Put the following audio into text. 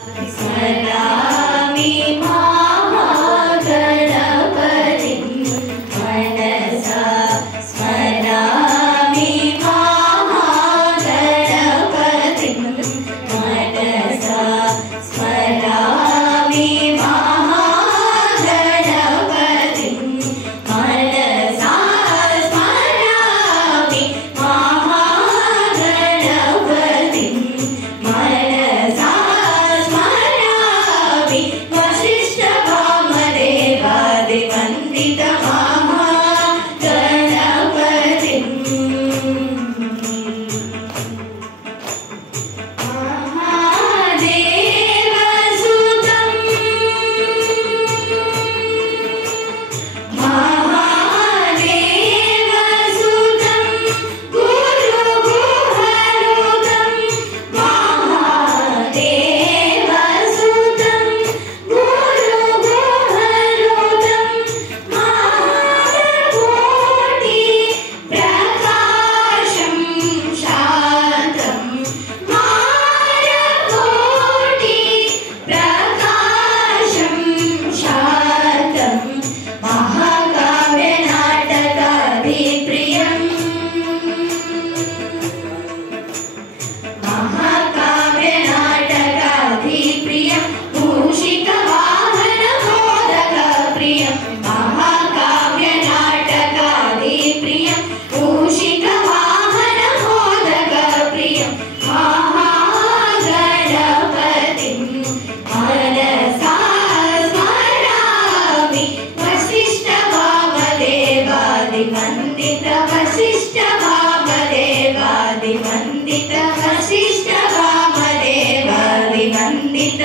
स्मरामि महागणपतिं मनसा स्मरामि महागणपतिं मनसा स्मरामि महागणपतिं मनसा स्मरामि महागणपतिं मनसा वंदित महागणपतिं महादेवसुतं महादेवसुतं गुरुगुहनुतं महादेवसुतं वंदित वसिष्ठ वामदेवादि वंदित वसिष्ठ वामदेवादि वंदित